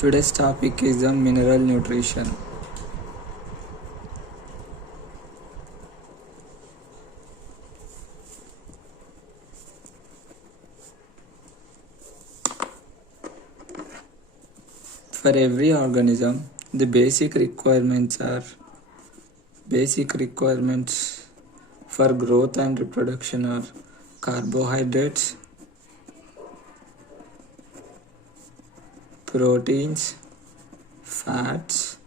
Today's topic is the mineral nutrition. For every organism, the basic requirements for growth and reproduction are carbohydrates, proteins, fats,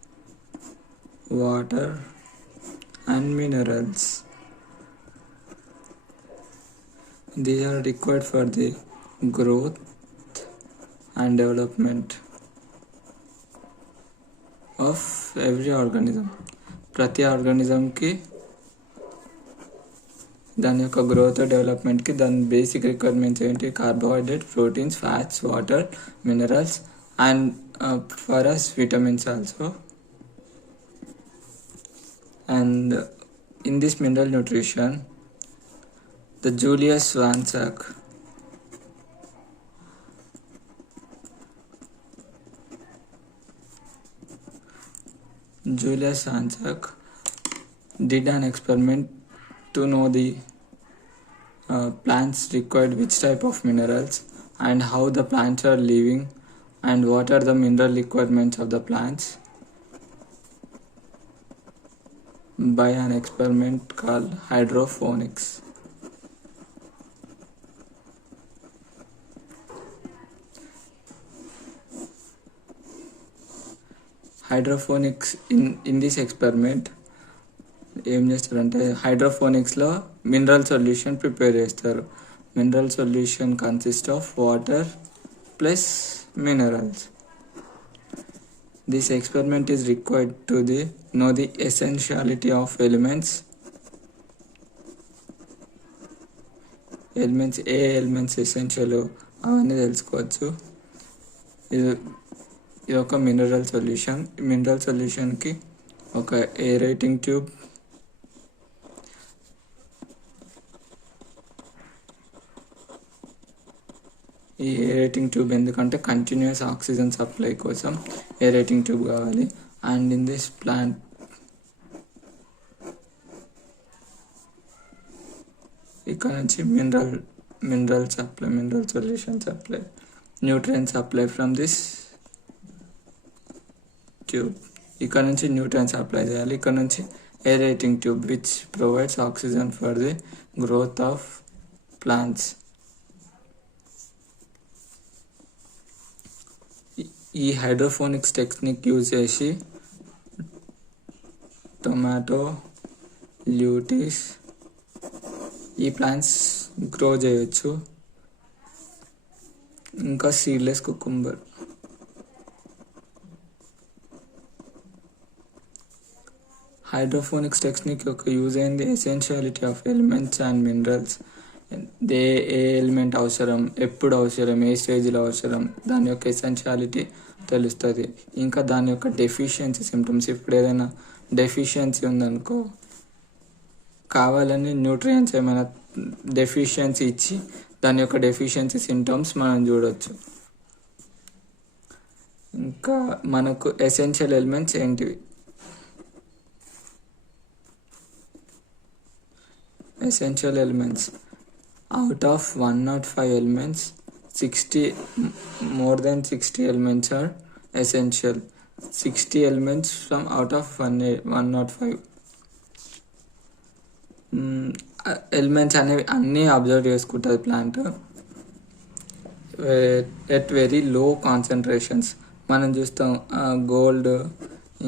water, and minerals. These are required for the growth and development of every organism. ప్రతి ఆర్గానిజంకి దాని యొక్క growth డెవలప్మెంట్కి దాని basic requirements ఏంటి? Carbohydrate, proteins, fats, water, minerals and for us vitamins also. And in this mineral nutrition, the Julius Swansack did an experiment to know the plants required which type of minerals and how the plants are living and what are the mineral requirements of the plants by an experiment called hydroponics. Hydroponics in this experiment ఏం చేస్తారంటే హైడ్రోఫోనిక్స్లో mineral solution prepare చేస్తారు. Mineral solution consist of water plus minerals. This experiment is required to know the essentiality of elements. A elements essential అవన్నీ తెలుసుకోవచ్చు. ఇది ఒక mineral solution. Mineral సొల్యూషన్కి ఒక ఏరేటింగ్ ట్యూబ్, ఈ ఏరేటింగ్ ట్యూబ్ ఎందుకంటే కంటిన్యూస్ ఆక్సిజన్ సప్లై కోసం ఏరేటింగ్ ట్యూబ్ కావాలి. అండ్ ఇన్ దిస్ ప్లాంట్ ఇక్కడ నుంచి mineral solution supply, nutrient supply from this tube. ఇక్కడ నుంచి న్యూట్రియన్ సప్లై చేయాలి. ఇక్కడ నుంచి aerating tube which provides oxygen for the growth of plants. ఈ హైడ్రోఫోనిక్స్ టెక్నిక్ యూజ్ చేసి టొమాటో, ల్యూటిస్ ఈ ప్లాంట్స్ గ్రో చేయొచ్చు. ఇంకా సీడ్లెస్ కుకుంబర్. హైడ్రోఫోనిక్స్ టెక్నిక్ యొక్క యూజ్ అయింది essentiality of elements and minerals. ఏ ఎలిమెంట్ అవసరం, ఎప్పుడు అవసరం, ఏ స్టేజ్లో అవసరం, దాని యొక్క ఎసెన్షియాలిటీ తెలుస్తుంది. ఇంకా దాని యొక్క డెఫిషియన్సీ సిమ్టమ్స్, ఇప్పుడు ఏదైనా డెఫిషియన్సీ ఉందనుకో, కావాలని న్యూట్రియన్స్ ఏమైనా డెఫిషియన్సీ ఇచ్చి దాని యొక్క డెఫిషియన్సీ సిమ్టమ్స్ మనం చూడవచ్చు. ఇంకా మనకు ఎసెన్షియల్ ఎలిమెంట్స్ ఏంటివి? Essential elements. Out of 105 elements, more than 60 elements are essential. 60 elements from out of 105. ఎలిమెంట్స్ అనేవి అన్నీ అబ్జర్వ్ చేసుకుంటుంది plant at very low concentrations. మనం చూస్తాం గోల్డ్,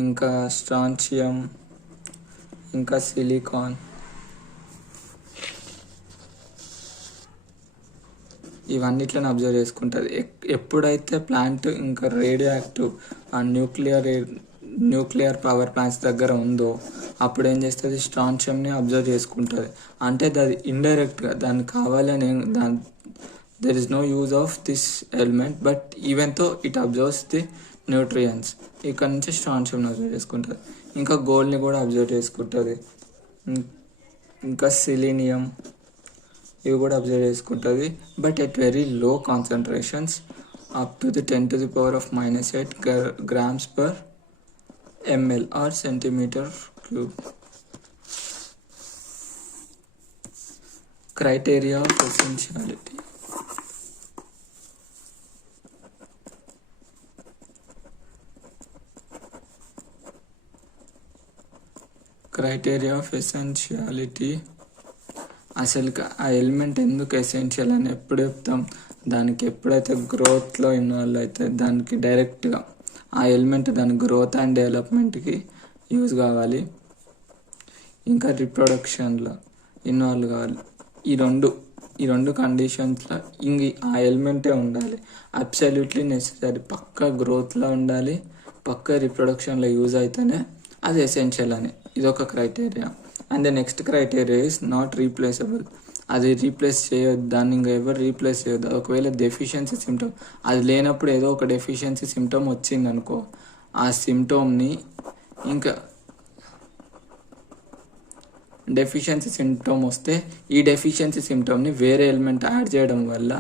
ఇంకా స్ట్రాన్షియం, ఇంకా సిలికాన్, ఇవన్నిట్లను అబ్జర్వ్ చేసుకుంటుంది. ఎప్పుడైతే ప్లాంట్ ఇంకా radio active nuclear power plants దగ్గర ఉందో అప్పుడు ఏం చేస్తుంది? స్ట్రాన్షియంని అబ్జర్వ్ చేసుకుంటుంది. అంటే అది ఇండైరెక్ట్గా దానికి కావాలని there is no use of this element, but even though it absorbs the nutrients. ఇక్కడ నుంచి స్ట్రాన్షియంని అబ్జర్వ్ చేసుకుంటుంది. ఇంకా గోల్డ్ని కూడా అబ్జర్వ్ చేసుకుంటుంది. ఇంకా సిలీనియం ఇవి కూడా అబ్జర్వ్ చేసుకుంటుంది, but at very low concentrations. up to the 10 to the power of minus 8 grams per ml or centimeter cube. Criteria of essentiality. Criteria of essentiality. అసలు ఆ ఎలిమెంట్ ఎందుకు ఎసెన్షియల్ అని ఎప్పుడు చెప్తాం? దానికి ఎప్పుడైతే గ్రోత్లో ఇన్వాల్వ్ అయితే దానికి డైరెక్ట్గా ఆ ఎలిమెంట్ దాని గ్రోత్ అండ్ డెవలప్మెంట్కి యూజ్ కావాలి, ఇంకా రిప్రొడక్షన్లో ఇన్వాల్వ్ కావాలి. ఈ రెండు కండిషన్స్లో ఆ ఎలిమెంటే ఉండాలి. Absolutely necessary. పక్కా గ్రోత్లో ఉండాలి, పక్కా రిప్రొడక్షన్లో యూజ్ అయితేనే అది ఎసెన్షియల్ అని. ఇదొక criteria. And the next criteria is not replaceable. అది రీప్లేస్ చేయొద్దు, దాన్ని ఇంకా ఎవరు రీప్లేస్ చేయొద్దు. ఒకవేళ డెఫిషియన్సీ సిమ్టమ్ అది లేనప్పుడు ఏదో ఒక డెఫిషియన్సీ సిమ్టమ్ వచ్చిందనుకో, ఆ సిమ్టమ్ని ఇంకా డెఫిషియన్సీ సిమ్టమ్ వస్తే ఈ డెఫిషియన్సీ సిమ్టమ్ని వేరే ఎలిమెంట్ యాడ్ చేయడం వల్ల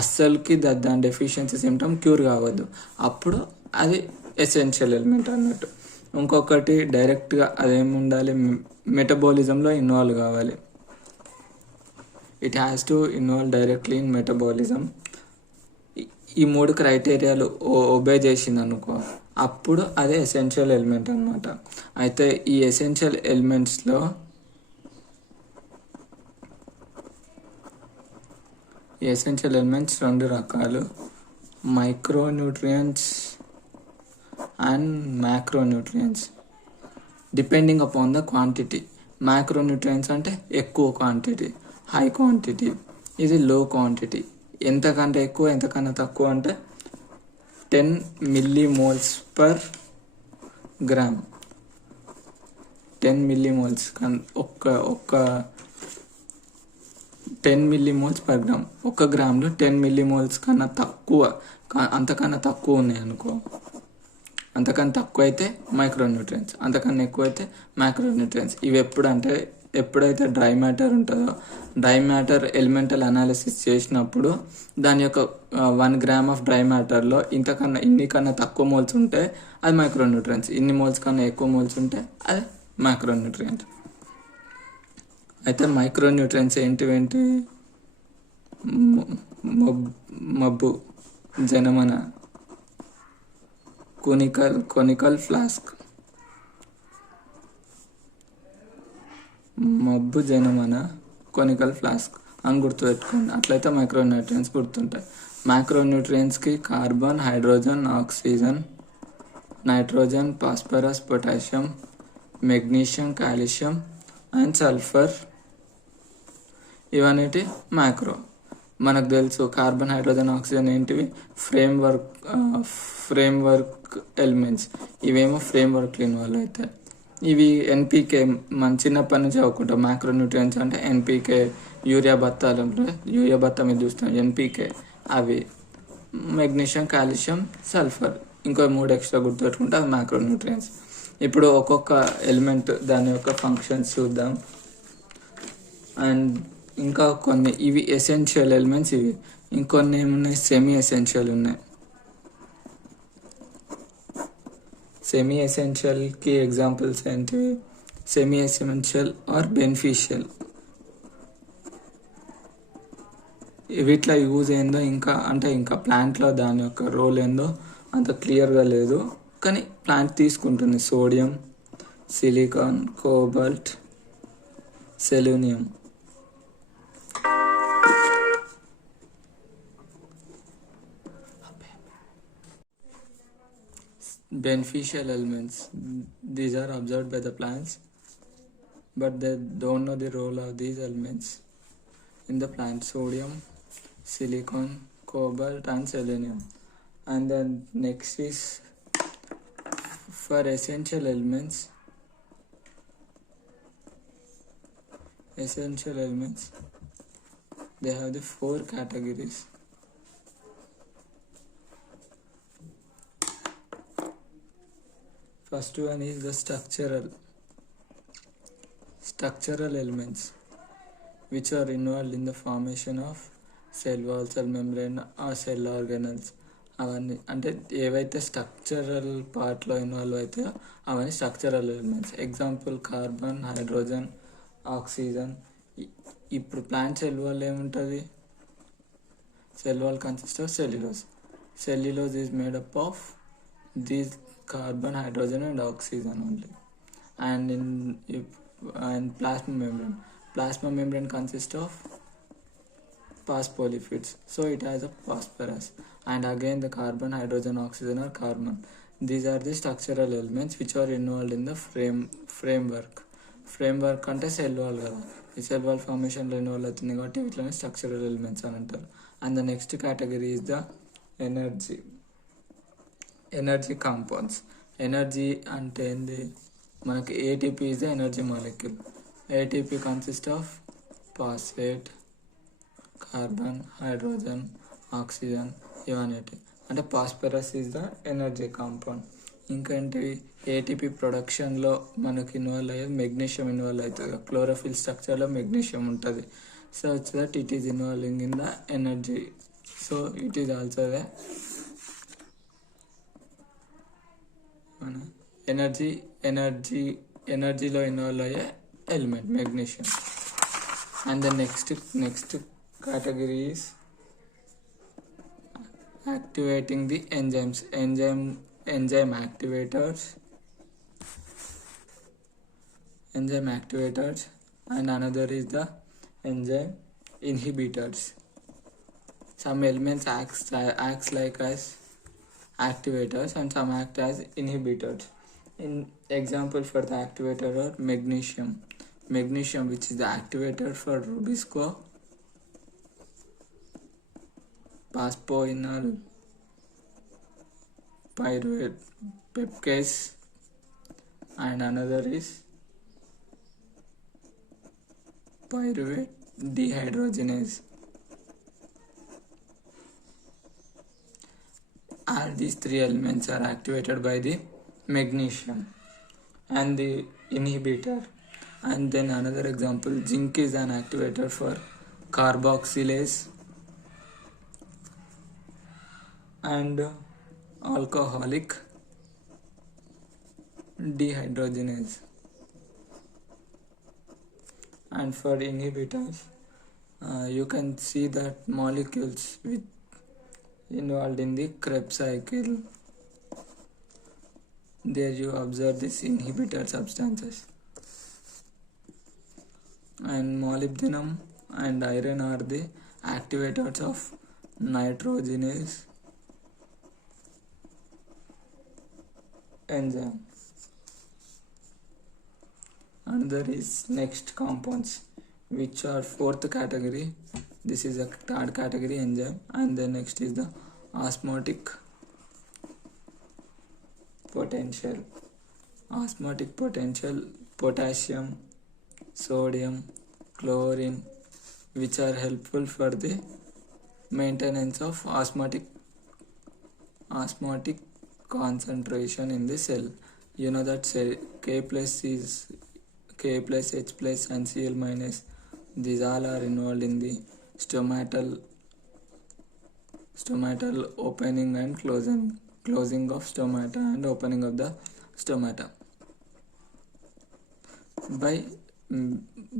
అస్సలుకి దాని డెఫిషియన్సీ సిమ్టమ్ క్యూర్ కావద్దు. అప్పుడు అది ఎసెన్షియల్ ఎలిమెంట్ అన్నట్టు. ఇంకొకటి డైరెక్ట్గా అదేమి ఉండాలి, మెటబాలిజంలో ఇన్వాల్వ్ కావాలి. It has to involve directly in metabolism. ఈ మూడు క్రైటీరియాలు ఒబే చేసింది అనుకో, అప్పుడు అదే ఎసెన్షియల్ ఎలిమెంట్ అనమాట. అయితే ఈ ఎసెన్షియల్ ఎలిమెంట్స్లో రెండు రకాలు, micronutrients and macronutrients depending upon the quantity. Macronutrients అంటే ఎక్కువ క్వాంటిటీ, హై క్వాంటిటీ. ఇది లో క్వాంటిటీ. ఎంతకంటే ఎక్కువ ఎంతకన్నా తక్కువ అంటే 10 millimoles per గ్రామ్. 10 millimoles ఒక్క 10 millimoles per గ్రామ్. ఒక గ్రామ్లో 10 millimoles కన్నా తక్కువ, అంతకన్నా తక్కువ ఉన్నాయి అనుకో, అంతకన్నా తక్కువ అయితే మైక్రోన్యూట్రియంట్స్, అంతకన్నా ఎక్కువ అయితే మ్యాక్రోన్యూట్రియంట్స్. ఇవి ఎప్పుడైతే డ్రై మ్యాటర్ ఉంటుందో, డ్రై మ్యాటర్ ఎలిమెంటల్ అనాలిసిస్ చేసినప్పుడు దాని యొక్క 1 గ్రామ్ ఆఫ్ డ్రై మ్యాటర్లో ఇన్ని కన్నా తక్కువ మోల్స్ ఉంటే అది మైక్రోన్యూట్రియంట్స్, ఇన్ని మోల్స్ కన్నా ఎక్కువ మోల్స్ ఉంటే అది మ్యాక్రోన్యూట్రియంట్స్. అయితే మైక్రోన్యూట్రియంట్స్ ఏంటి? మబ్బు, జనమన, కొనికల్ ఫ్లాస్క్. మబ్బు, జనమన, కొనికల్ ఫ్లాస్క్ అని గుర్తుపెట్టుకోండి. అట్లయితే మైక్రోన్యూట్రియంట్స్ గుర్తుంటాయి. మైక్రోన్యూట్రియంట్స్కి carbon, hydrogen, oxygen, nitrogen, phosphorus, potassium, magnesium, calcium and sulphur, ఇవన్నీ మ్యాక్రో. మనకు తెలుసు కార్బన్, హైడ్రోజన్, ఆక్సిజన్ ఏంటివి? Framework elements. ఇవేమో ఫ్రేమ్వర్క్లు ఇన్వాల్వ్ అవుతాయి. ఇవి ఎన్పికే మన చిన్నప్పటి నుంచి చదువుకుంటాం. మ్యాక్రోన్యూట్రియంట్స్ అంటే ఎన్పికే, యూరియా బత్తా మీద చూస్తాం, ఎన్పికే. అవి మెగ్నీషియం, కాల్షియం, సల్ఫర్. ఇంకో 3 ఎక్స్ట్రా గుర్తుపెట్టుకుంటే అది మ్యాక్రోన్యూట్రియంట్స్. ఇప్పుడు ఒక్కొక్క ఎలిమెంట్ దాని యొక్క ఫంక్షన్స్ చూద్దాం. అండ్ ఇంకా కొన్ని ఇవి ఎసెన్షియల్ ఎలిమెంట్స్. ఇవి ఇంకొన్ని ఏమున్నాయి? సెమీ ఎసెన్షియల్ ఉన్నాయి. సెమీ ఎసెన్షియల్కి ఎగ్జాంపుల్స్ ఏంటివి? Semi essential or beneficial. వీటిలో యూజ్ ఏందో ఇంకా ప్లాంట్లో దాని యొక్క రోల్ ఏందో అంత క్లియర్గా లేదు, కానీ ప్లాంట్ తీసుకుంటుంది. Sodium, silicon, cobalt, selenium. Beneficial elements, these are observed by the plants, but they don't know the role of these elements in the plant. Sodium, silicon, cobalt and selenium. And then next is for essential elements, they have the 4 categories. First one is the structural elements, which are involved in the formation of cell wall, cell membrane or cell organelles. అవన్నీ అంటే ఏవైతే స్ట్రక్చరల్ పార్ట్లో ఇన్వాల్వ్ అవుతాయో అవన్నీ structural elements. Example carbon, hydrogen, oxygen. ఇప్పుడు plant cell wall ఏముంటుంది? Cell wall consist of cellulose. Cellulose is made up of these carbon, hydrogen and oxygen only. And plasma membrane consists of phospholipids, so it has a phosphorus. And again the carbon, hydrogen, oxygen are carbon. These are the structural elements which are involved in the framework అంటే cell wall కదా, ఈ cell wall ఫార్మేషన్లో ఇన్వాల్వ్ అవుతుంది కాబట్టి వీటిలోనే structural elements అని అంటారు. And the next category is the energy compounds. Energy అంటే ఏంది? మనకి ATP is the energy molecule. ATP consist of phosphate, carbon, hydrogen, oxygen, ఇవన్నీ. అంటే phosphorus is the energy compound. ఇంకేంటివి? ఏటీపీ ప్రొడక్షన్లో మనకి ఇన్వాల్వ్ అయ్యేది మెగ్నీషియం ఇన్వాల్వ్ అవుతుంది. క్లోరోఫిల్ స్ట్రక్చర్లో మెగ్నీషియం ఉంటుంది. So it's that it is involving in the energy. So it is also the ఎనర్జీలో ఇన్వాల్వ్ అయ్యే element magnesium. And the next category is activating the enzymes. Enzyme activators, and another is the enzyme inhibitors. Some elements acts like as activators and some act as inhibitors. In example for the activator are magnesium, which is the activator for Rubisco phosphoenol pyruvate peptidase, and another is pyruvate dehydrogenase. All these three elements are activated by the magnesium and the inhibitor. And then another example, zinc is an activator for carboxylase and alcoholic dehydrogenase. And for inhibitors, you can see that molecules involved in the Krebs cycle. There you observe these inhibitor substances. And molybdenum and iron are the activators of nitrogenase enzyme. Another is next compounds, which are fourth category. This is a third category, enzyme. And then next is the osmotic potential. Potassium, sodium, chlorine, which are helpful for the maintenance of osmotic concentration in the cell. You know that K plus H plus and Cl minus, these all are involved in the stomatal opening and closing of stomata and opening of the stomata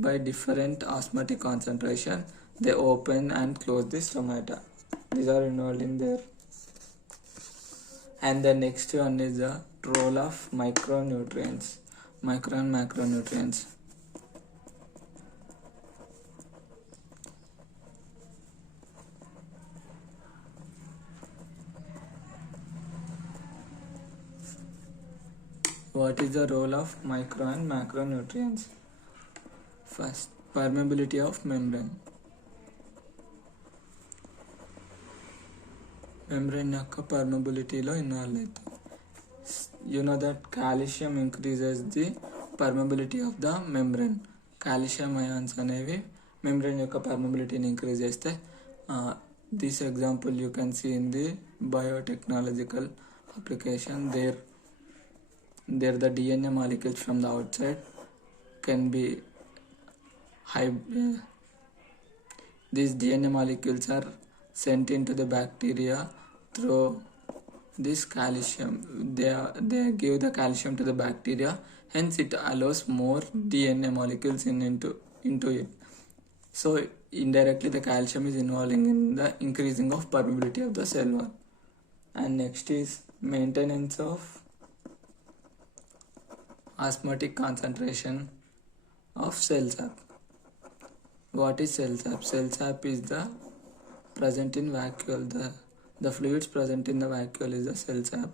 by different osmotic concentration. They open and close the stomata. These are involved in there. And the next one is the role of micronutrients, micro and macronutrients. What is the role of micro and macronutrients? First, permeability of membrane. Membrane యొక్క permeabilityలో ఇన్వాల్వ్ అవుతుంది. You know that calcium increases the permeability of the membrane. Calcium ions అనేవి membrane యొక్క permeabilityని ఇంక్రీజ్ చేస్తే, this example you can see in the biotechnological application. There the DNA molecules from the outside can be these DNA molecules are sent into the bacteria through this calcium. They give the calcium to the bacteria, hence it allows more DNA molecules into it. So indirectly the calcium is involving in the increasing of permeability of the cell wall. And next is maintenance of osmotic concentration of cell sap. What is cell sap? Cell sap is the present in vacuole. The fluids present in the vacuole is the cell sap.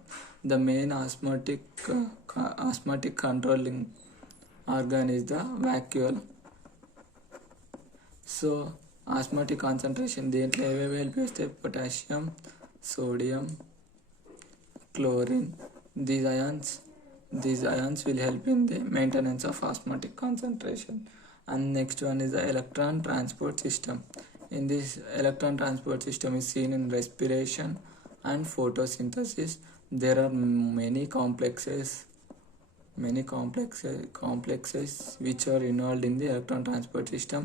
The main osmotic controlling organ is the vacuole. So osmotic concentration దేంట్లో ఏవేవి హెల్ప్ చేస్తాయి? Potassium, sodium, chlorine. These ions will help in the maintenance of osmotic concentration. And next one is the electron transport system. In this electron transport system is seen in respiration and photosynthesis. There are many complexes which are involved in the electron transport system,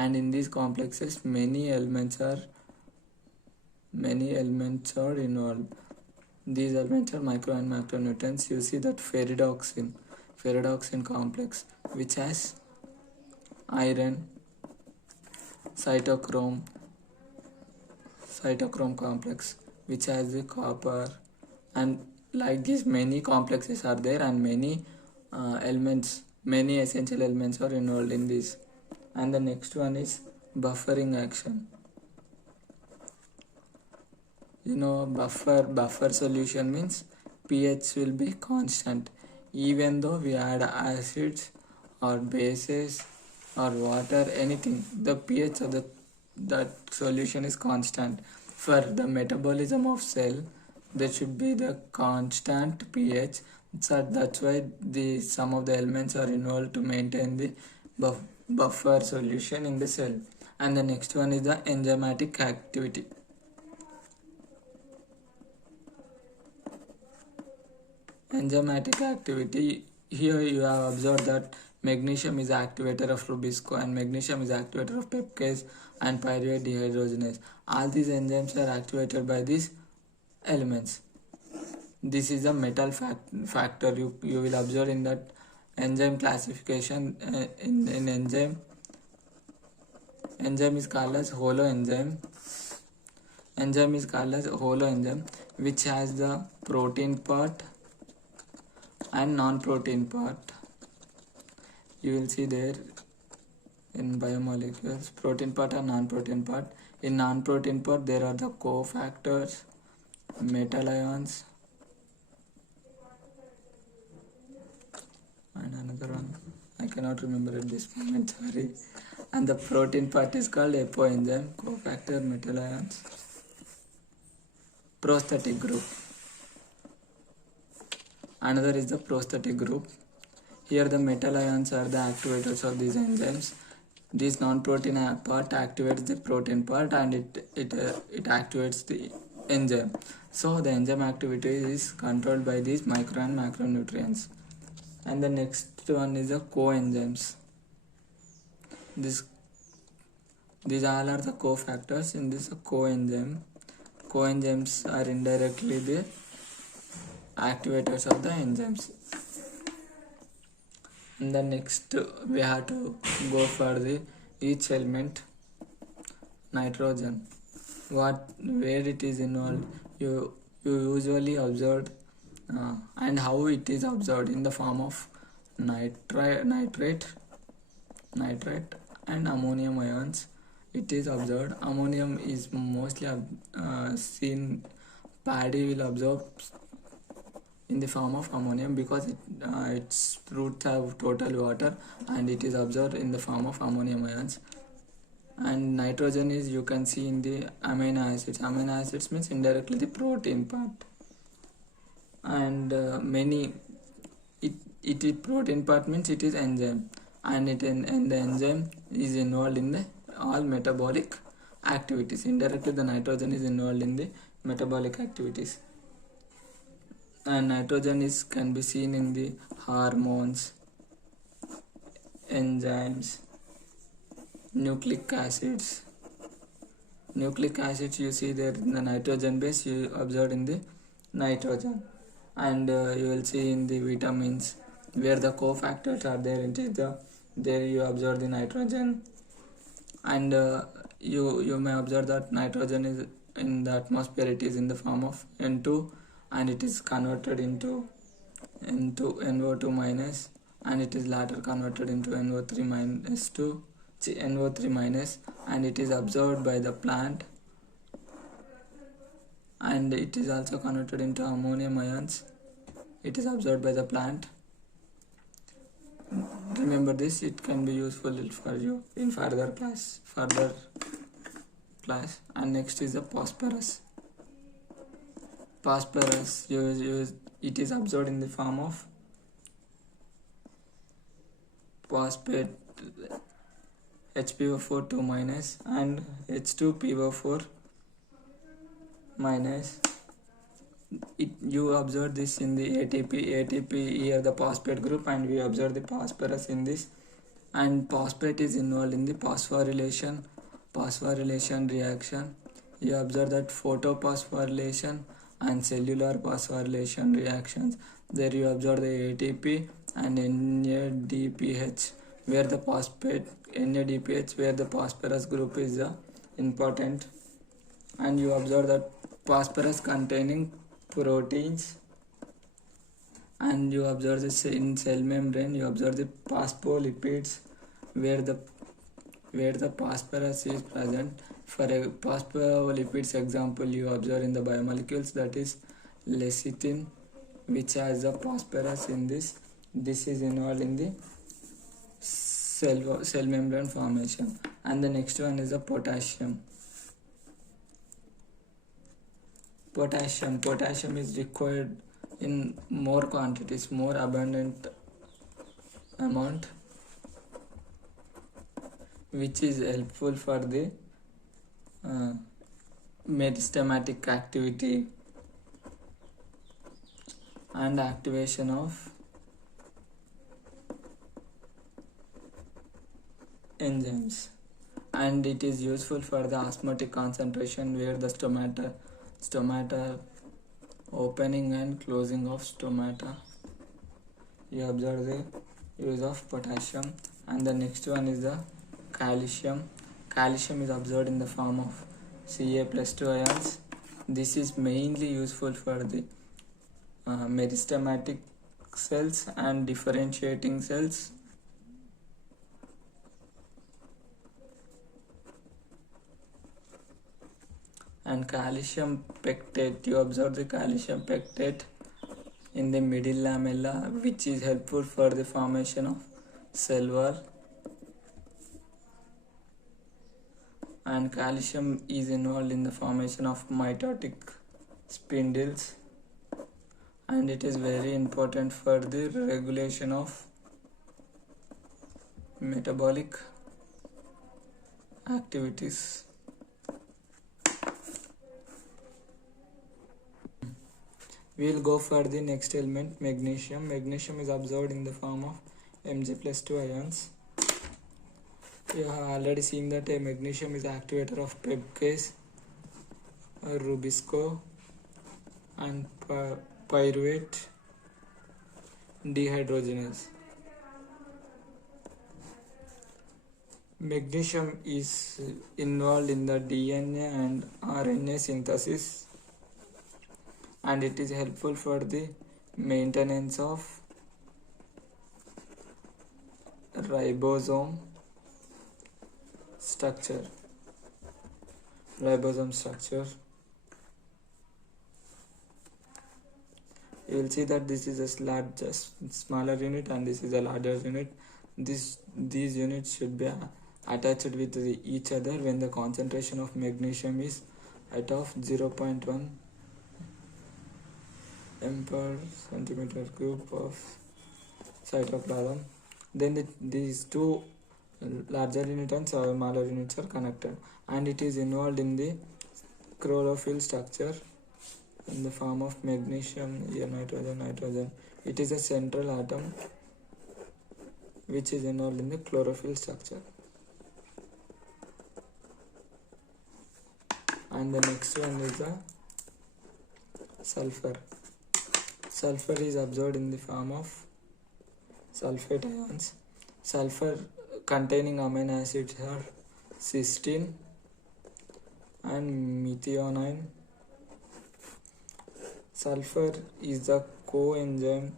and in these complexes many elements are involved. These elements are micro and macronutrients. You see that ferredoxin complex which has iron, cytochrome complex which has the copper, and like this many complexes are there, and many essential elements are involved in this. And the next one is buffering action. Buffer solution means pH will be constant even though we add acids or bases or water, anything. The pH of that solution is constant. For the metabolism of cell, there should be the constant pH. So that's why some of the elements are involved to maintain the buffer solution in the cell. And the next one is the enzymatic activity. Enzymatic activity, here you have observed that magnesium is activator of Rubisco, and magnesium is activator of peptidase and pyruvate dehydrogenase. All these enzymes are activated by these elements. This is a metal factor. You will observe in that enzyme classification. In enzyme is called as holoenzyme. Enzyme is called as holoenzyme, which has the protein part and non-protein part. You will see there in biomolecules, protein part and non-protein part. In non-protein part there are the cofactors, metal ions, and another one I cannot remember at this moment, sorry. And the protein part is called apoenzyme, cofactor, metal ions, prosthetic group. Another is the prosthetic group. Here the metal ions are the activators of these enzymes. This non-protein part activates the protein part, and it activates the enzyme. So the enzyme activity is controlled by these micro and macronutrients. And the next one is the coenzymes. These all are the cofactors in this coenzyme. Coenzymes are indirectly the activators of the enzymes. And the next we have to go for the each element. Nitrogen, where it is involved, you usually observed, and how it is observed in the form of nitrate and ammonium ions. It is observed. Ammonium is mostly seen. Paddy will absorb in the form of ammonium because its roots have total water, and it is absorbed in the form of ammonium ions. And nitrogen is, you can see in the amino acids. Amino acids means indirectly the protein part, and it is protein part means it is enzyme, and the enzyme is involved in the all metabolic activities. Indirectly the nitrogen is involved in the metabolic activities. And nitrogen can be seen in the hormones, enzymes, nucleic acids, nucleic acids you see there in the nitrogen base, you observed in the nitrogen. And you will see in the vitamins where the cofactors are there, it is there you observe the nitrogen. And you may observe that nitrogen is in the atmosphere, it is in the form of N2, and it is converted into NO2 minus, and it is later converted into NO3 minus NO3 minus, and it is absorbed by the plant, and it is also converted into ammonium ions. It is absorbed by the plant. Remember this, it can be useful for you in further class. And next is the phosphorus. It is absorbed in the form of phosphate HPO4 2 minus and H2PO4 minus. You observe this in the ATP here the phosphate group, and we observe the phosphorus in this. And phosphate is involved in the phosphorylation reaction. You observe that photophosphorylation and cellular phosphorylation reactions. There you observe the ATP and NADPH where the phosphorus group is important. And you observe that phosphorus containing proteins, and you observe this in cell membrane. You observe the phospholipids where the phosphorus is present. For a phospholipids example, you observe in the biomolecules, that is lecithin, which has the phosphorus in this. This is involved in the cell membrane formation. And the next one is the potassium. Potassium is required in more quantities, more abundant amount, which is helpful for the meristematic activity and activation of enzymes. And it is useful for the osmotic concentration where the stomata opening and closing of stomata. You observe the use of potassium. And the next one is the calcium. Calcium is observed in the form of Ca+2 ions. This is mainly useful for the meristematic cells and differentiating cells. And calcium pectate, you observe the calcium pectate in the middle lamella, which is helpful for the formation of cell wall. And calcium is involved in the formation of mitotic spindles, and it is very important for the regulation of metabolic activities. We will go for the next element, magnesium. Magnesium is observed in the form of Mg+2 ions. You have already seen that a magnesium is activator of pepcase, Rubisco, and pyruvate dehydrogenase. Magnesium is involved in the DNA and RNA synthesis, and it is helpful for the maintenance of ribosome structure. You will see that this is a smaller unit and this is a larger unit. These units should be attached with each other when the concentration of magnesium is at of 0.1 m per centimeter cube of cytoplasm. Then these two larger units and smaller units are connected, and it is involved in the chlorophyll structure in the form of magnesium. Here nitrogen. It is a central atom which is involved in the chlorophyll structure. And the next one is the sulfur. Sulfur is absorbed in the form of sulfate ions. Sulfur containing amino acids are cysteine and methionine. Sulfur is the coenzyme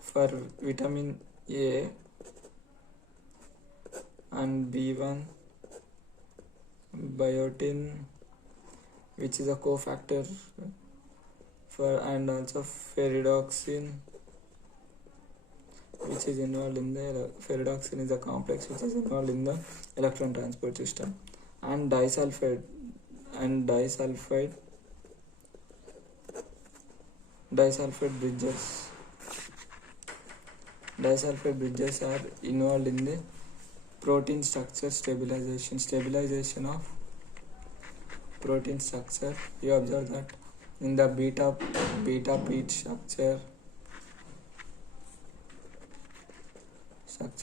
for vitamin A and B1 biotin, which is a cofactor for, and also ferredoxin, which is involved in the ferredoxin is a complex which is involved in the electron transport system. And disulfide bridges. Disulfide bridges are involved in the protein structure stabilization of protein structure. You observe that in the beta peat structure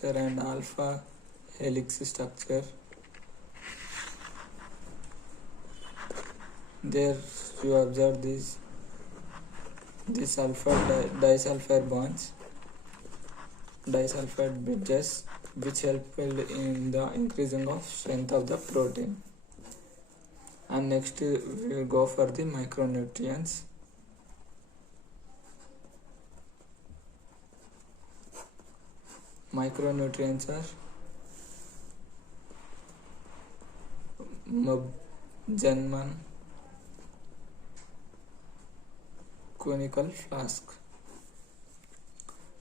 and alpha helix structure. There you observe these disulfide bonds, disulfide bridges, which help in the increasing of strength of the protein. And next we will go for the micronutrients. Micronutrients are Genman conical flask.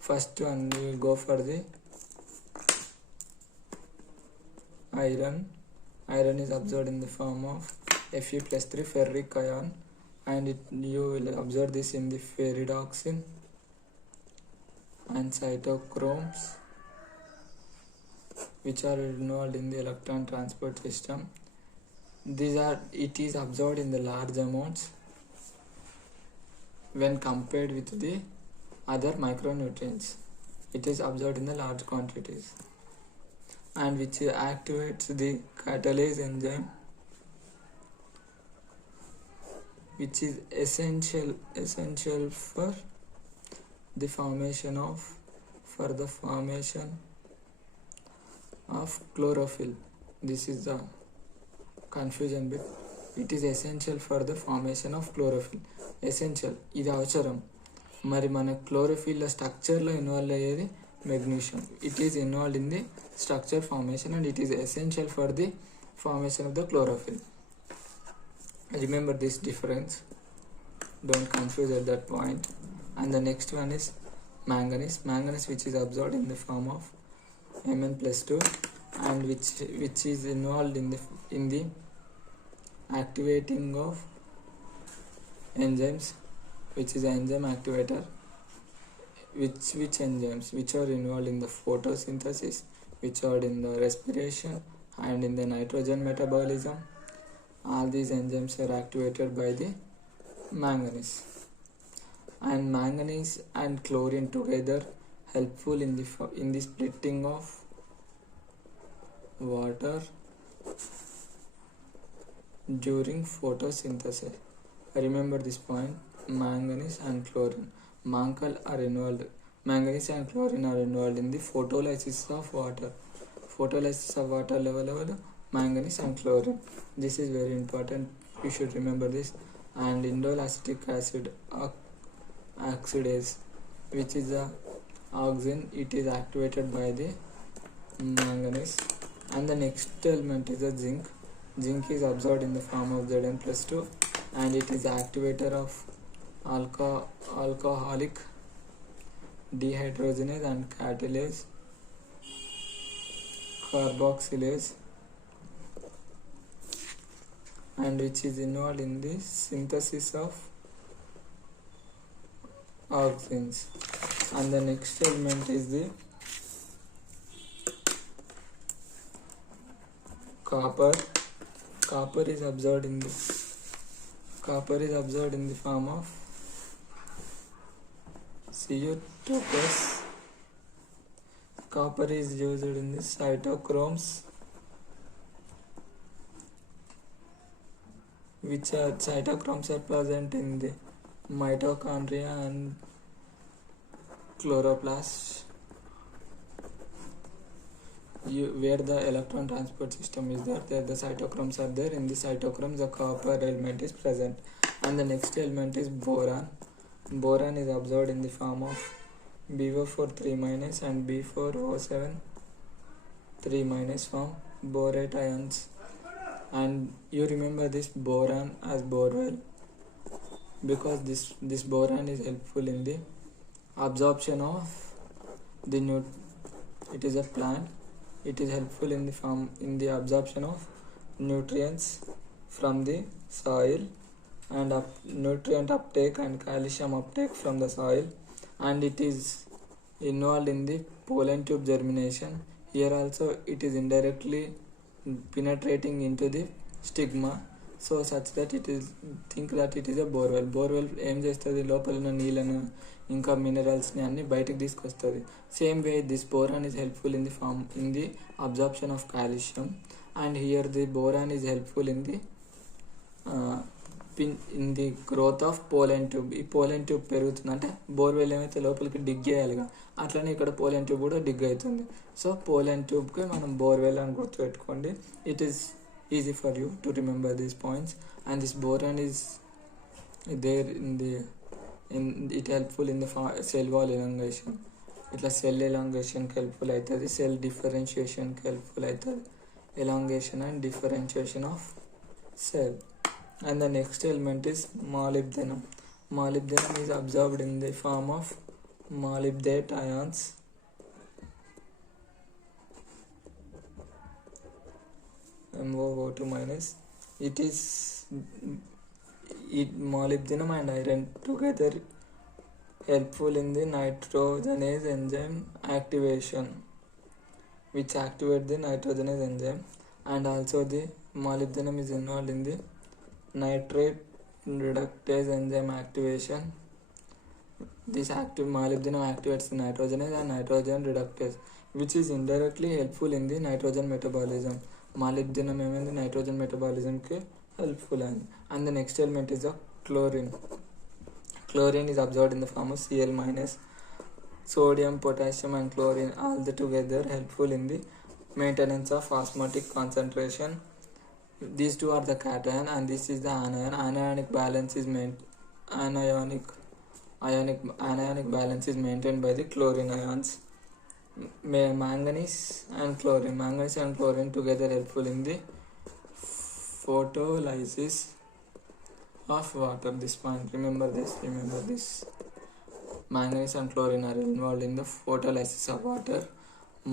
First one we will go for the iron. Iron is absorbed in the form of Fe+3 ferric ion, and you will observe this in the ferredoxin and cytochromes, which are involved in the electron transport system. It is absorbed in the large amounts when compared with the other micronutrients. It is absorbed in the large quantities, and which activates the catalase enzyme, which is essential for the formation of chlorophyll. This is the confusion bit. It is essential for the formation of chlorophyll. Essential, ఇది అవసరం. మరి మన క్లోరోఫిల్ స్ట్రక్చర్లో ఇన్వాల్వ్ అయ్యేది magnesium. It is involved in the structure formation, and it is essential for the formation of the chlorophyll. Remember this difference, don't confuse at that point. And the next one is manganese, which is absorbed in the form of Mn+2, and which is involved in the activating of enzymes, which is enzyme activator. Which enzymes? Which are involved in the photosynthesis, which are in the respiration, and in the nitrogen metabolism. All these enzymes are activated by the manganese. And manganese and chlorine together helpful in the splitting of water during photosynthesis. Remember this point, manganese and chlorine. Manganese and chlorine are involved in the photolysis of water. Level manganese and chlorine. This is very important. You should remember this. And indole acetic acid oxidase, which is a oxygen. It is activated by the manganese. And the next element is the zinc. Zinc is absorbed in the form of Zn+2, and it is activator of alcoholic dehydrogenase and catalase carboxylase, and which is involved in the synthesis of oxygens. And the next element is the copper. Copper is absorbed in the form of Cu2+. Copper is used in the cytochromes which are cytochromes are present in the mitochondria and chloroplast, where the electron transport system is there the cytochromes are there. In the cytochromes the copper element is present. And the next element is boron. Boron is observed in the form of BO4 3- and B4O7 3- form borate ions. And you remember this boron as borewell because this boron is helpful in the absorption of the it is a plant. It is helpful in the absorption of nutrients from the soil and nutrient uptake and calcium uptake from the soil, and it is involved in the pollen tube germination. Here also it is indirectly penetrating into the stigma, so such that it is a borewell ఏం చేస్తుంది, లోపల ఉన్న నీళ్ళను ఇంకా మినరల్స్ని అన్ని బయటకు తీసుకొస్తుంది. Same way this boron is helpful in the absorption of calcium, and here the boron is helpful in the growth of pollen tube. ఈ pollen tube పెరుగుతుంది అంటే బోర్వెల్ ఏమైతే లోపలికి డిగ్ చేయాలిగా, అట్లనే ఇక్కడ pollen tube కూడా డిగ్ అవుతుంది. సో pollen tubeకి మనం బోర్వెల్ అని గుర్తుపెట్టుకోండి. It is easy for you to remember these points. And this boron is there it helpful in the cell wall elongation. ఇట్లా సెల్ ఎలాంగేషన్కి హెల్ప్ఫుల్ అవుతుంది, సెల్ డిఫరెన్షియేషన్కి హెల్ప్ఫుల్ అవుతుంది, elongation and differentiation of cell. And the next element is molybdenum. Molybdenum is absorbed in the form of molybdate ions. MoO2-. Molybdenum and iron together helpful in the nitrogenase enzyme activation, which activate the nitrogenase enzyme, and also the molybdenum is involved in the nitrate reductase enzyme activation. This molybdenum activates the nitrogenase and nitrogen reductase, which is indirectly helpful in the nitrogen metabolism. Molybdenum ఏమైంది nitrogen metabolism కి helpful and the next element is the chlorine. Chlorine is absorbed in the form of Cl-. Sodium, potassium and chlorine all together helpful in the maintenance of osmotic concentration. These two are the cation and this is the anion. Ionic balance is maintained by the chlorine ions. Manganese and chlorine together helpful in the photolysis of water. This point, remember this. Manganese and chlorine are involved in the photolysis of water.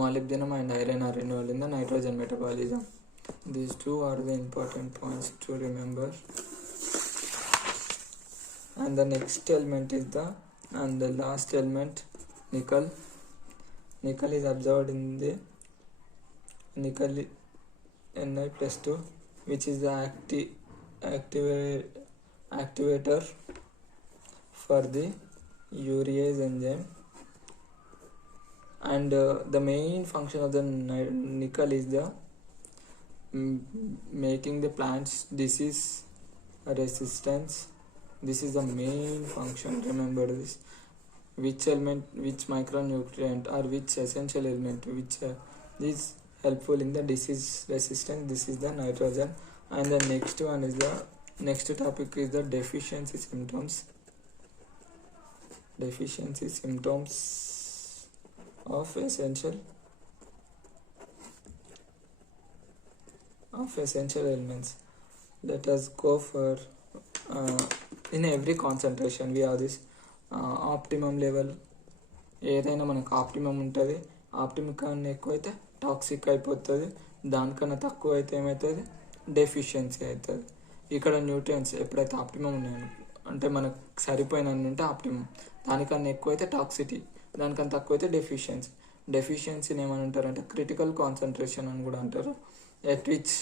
Molybdenum and iron are involved in the nitrogen metabolism. These two are the important points to remember. And the next element is the last element, nickel. Nickel is absorbed in the nickel Ni+2, which is the activator for the urease enzyme. And the main function of the nickel is the making the plants disease resistance. This is the main function, remember this. Which element, which micronutrient or which essential element which is helpful in the disease resistance? This is the nitrogen. And the next topic is the deficiency symptoms. Of essential elements. Let us go for in every concentration we have this optimum level. ఏదైనా మనకు ఆప్టిమమ్ ఉంటుంది, ఆప్టిమమ్ కన్నా ఎక్కువైతే టాక్సిక్ అయిపోతుంది, దానికన్నా తక్కువ అయితే ఏమవుతుంది, డెఫిషియన్సీ అవుతుంది. ఇక్కడ న్యూట్రియన్స్ ఎప్పుడైతే ఆప్టిమమ్ ఉన్నాయో అంటే మనకు సరిపోయిన ఉంటే ఆప్టిమమ్, దానికన్నా ఎక్కువైతే టాక్సిటీ, దానికన్నా తక్కువ అయితే డెఫిషియన్సీని ఏమని అంటారు అంటే క్రిటికల్ కాన్సన్ట్రేషన్ అని కూడా అంటారు. At which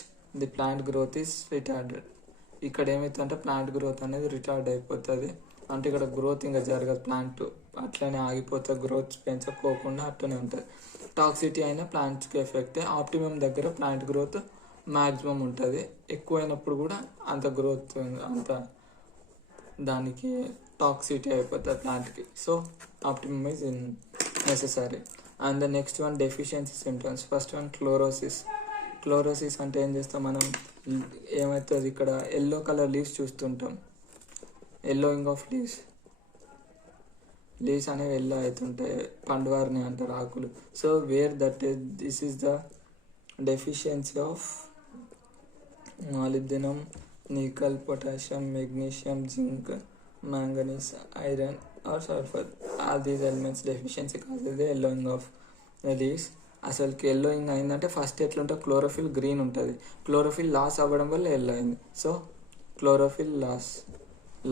the plant growth is retarded. ఇక్కడ ఏమవుతుందంటే ప్లాంట్ గ్రోత్ అనేది రిటార్డ్ అయిపోతుంది, అంటే ఇక్కడ గ్రోత్ ఇంకా జరగదు, ప్లాంట్ అట్లనే ఆగిపోతుంది, గ్రోత్ పెంచుకోకుండా అట్లనే ఉంటుంది. టాక్సిటీ అయినా ప్లాంట్స్కి ఎఫెక్ట్. ఆప్టిమమ్ దగ్గర ప్లాంట్ గ్రోత్ మ్యాక్సిమం ఉంటుంది. ఎక్కువైనప్పుడు కూడా అంత గ్రోత్ అంత దానికి టాక్సిటీ అయిపోతుంది ప్లాంట్కి. So optimum is in necessary. And the next one deficiency symptoms. First one chlorosis. Chlorosis అంటే ఏం చేస్తాం మనం, ఏమవుతుంది ఇక్కడ ఎల్లో కలర్ లీవ్స్ చూస్తుంటాం, ఎల్లోయింగ్ ఆఫ్ లీవ్స్ అనేవి ఎల్లో అవుతుంటాయి, పండువారిని అంటారు ఆకులు. So where that this is the deficiency of molybdenum, nickel, potassium, magnesium, zinc, manganese, iron or sulfur. All these elements deficiency causes the yellowing of the leaves. అసలుకి yellowing అయిందంటే first ఎట్లుంటే chlorophyll green ఉంటుంది, chlorophyll loss అవ్వడం వల్ల yellow అయింది. So chlorophyll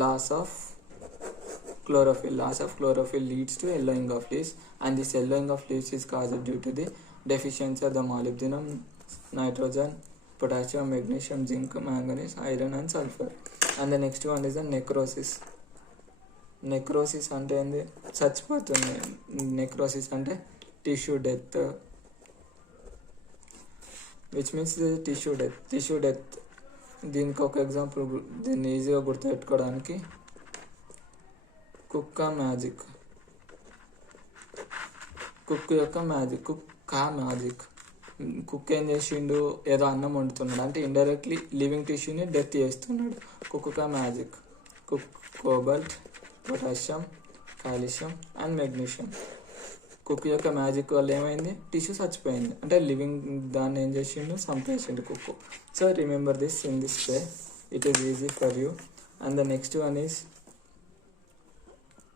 loss of chlorophyll leads to yellowing of leaves, and this yellowing of leaves is caused due to the deficiency of the molybdenum, nitrogen, potassium, magnesium, zinc, manganese, iron and sulfur. And the next one is the necrosis. Necrosis అంటే ఏంది, చచ్చిపోతుంది. నెక్రోసిస్ అంటే tissue death, which means tissue death. దీనికి ఒక ఎగ్జాంపుల్, దీన్ని ఈజీగా గుర్తుపెట్టుకోవడానికి కుక్క మ్యాజిక్. కుక్క ఏం చేసిండు, ఏదో అన్నం వండుతున్నాడు అంటే ఇండైరెక్ట్లీ లివింగ్ టిష్యూని డెత్ చేస్తున్నాడు. కుక్క magic. Cobalt, potassium, calcium and magnesium. కుక్ యొక్క మ్యాజిక్ వల్ల ఏమైంది, టిష్యూ చచ్చిపోయింది అంటే లివింగ్ దాన్ని ఏం చేసిండు, చంపేసిండు కుక్కు. So remember this in this way, it is easy for you. And the next one is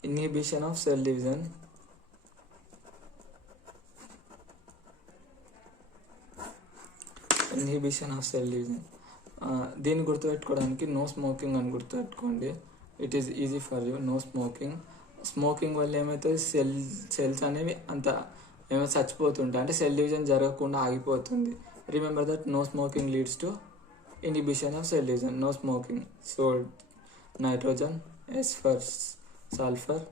inhibition of cell division. దీన్ని గుర్తుపెట్టుకోవడానికి నో స్మోకింగ్ అని గుర్తుపెట్టుకోండి. It is easy for you. No smoking వల్ల ఏమవుతుంది, సెల్స్ అనేవి అంత ఏమైనా చచ్చిపోతుంటాయి అంటే సెల్ డివిజన్ జరగకుండా ఆగిపోతుంది. Remember that no smoking leads to inhibition of cell division. No smoking. So nitrogen, S for sulphur,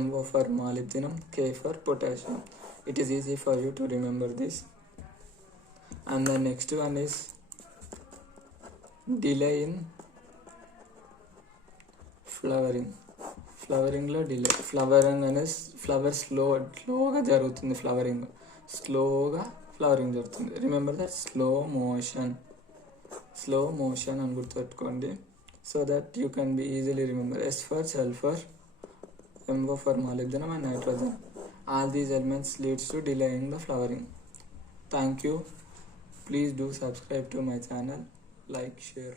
MO for molybdenum, K for potassium. It is easy for you to remember this. And the next one is delay in ఫ్లవరింగ్లో delay. Flowering అనేది స్లోగా జరుగుతుంది, స్లోగా ఫ్లవరింగ్ జరుగుతుంది. Remember that slow motion అని గుర్తుపెట్టుకోండి. So that you can be easily remember. S for sulphur, MO for molybdenum and nitrogen. All these elements leads to delaying the flowering. Thank you. Please do subscribe to my channel, like, share.